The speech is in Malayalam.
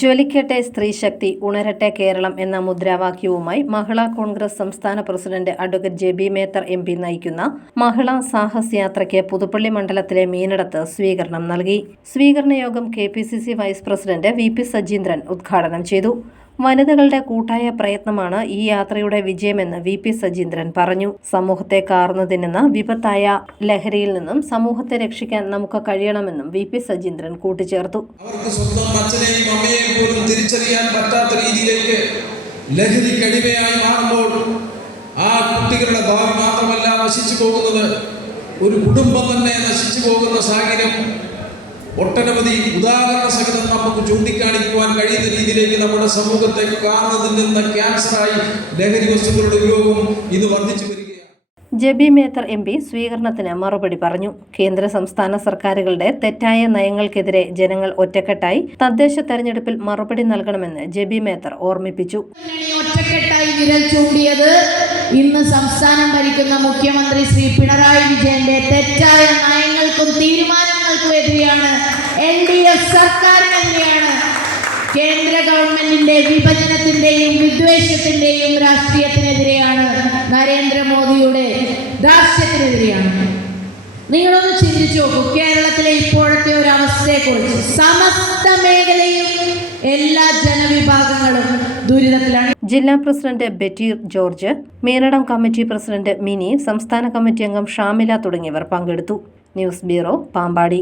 ജ്വലിക്കട്ടെ സ്ത്രീശക്തി ഉണരട്ടെ കേരളം എന്ന മുദ്രാവാക്യവുമായി മഹിളാ കോൺഗ്രസ് സംസ്ഥാന president advocate J B Mehtar M P നയിക്കുന്ന മഹിളാ സാഹസ് യാത്രയ്ക്ക് പുതുപ്പള്ളി മണ്ഡലത്തിലെ മീനടത്ത് സ്വീകരണം നൽകി. സ്വീകരണ യോഗം K P C C vice president V P Sajeendran ഉദ്ഘാടനം ചെയ്തു. വനിതകളുടെ കൂട്ടായ പ്രയത്നമാണ് ഈ യാത്രയുടെ വിജയമെന്ന് വി പി സജീന്ദ്രൻ പറഞ്ഞു. സമൂഹത്തെ കാർന്നതിനെന്ന വിപത്തായ ലഹരിയിൽ നിന്നും സമൂഹത്തെ രക്ഷിക്കാൻ നമുക്ക് കഴിയണമെന്നും വി പി സജീന്ദ്രൻ കൂട്ടിച്ചേർത്തു. തിരിച്ചറിയാൻ പറ്റാത്ത രീതിയിലേക്ക് മാറുമ്പോൾ ആ കുട്ടികളുടെ ഭാവി മാത്രമല്ല നശിച്ചു പോകുന്നത്. ഒരു കുടുംബം തന്നെ നശിച്ചു പോകുന്ന സാഹചര്യം ഒട്ടനവധി ഉദാഹരണ സഹിതം നമുക്ക് ചൂണ്ടിക്കാണിക്കുവാൻ കഴിയുന്ന രീതിയിലേക്ക് നമ്മുടെ സമൂഹത്തെ കാണുന്നതിൽ നിന്ന് ക്യാൻസറായി ലഹരി വസ്തുക്കളുടെ ഉപയോഗം ഇത് വർദ്ധിച്ചു വരികയാണ്. ജെബി മേത്തർ എം പി സ്വീകരണത്തിന് മറുപടി പറഞ്ഞു. കേന്ദ്ര സംസ്ഥാന സർക്കാരുകളുടെ തെറ്റായ നയങ്ങൾക്കെതിരെ ജനങ്ങൾ ഒറ്റക്കെട്ടായി തദ്ദേശ തെരഞ്ഞെടുപ്പിൽ മറുപടി നൽകണമെന്ന് ജബി മേത്തർ ഓർമ്മിപ്പിച്ചു. ഒറ്റക്കെട്ടായി വിരൽ ചൂണ്ടിയത് ഇന്ന് സംസ്ഥാനം ഭരിക്കുന്ന മുഖ്യമന്ത്രി ശ്രീ പിണറായി വിജയന്റെ തെറ്റായ നയങ്ങൾക്കും സർക്കാരിനെതിരെയാണ് കേന്ദ്ര ഗവൺമെന്റിന്റെ വിഭജനത്തിന്റെയും വിദ്വേഷത്തിന്റെയും രാഷ്ട്രീയത്തിനെതിരെയാണ് നരേന്ദ്രമോദിയുടെ ദാർശ്യത്തിനെതിരെയാണ് നിങ്ങളൊന്ന് ചിന്തിച്ചു നോക്കൂ. കേരളത്തിലെ ഇപ്പോഴത്തെ ഒരു അവസ്ഥയെക്കുറിച്ച് സമസ്ത മേഖലയും എല്ലാ ജനവിഭാഗങ്ങളും ദുരിതത്തിലാണ്. ജില്ലാ president ബെറ്റീർ George Meenadam committee president Mini സംസ്ഥാന കമ്മിറ്റി അംഗം ഷാമില തുടങ്ങിയവർ പങ്കെടുത്തു. News bureau Pampady.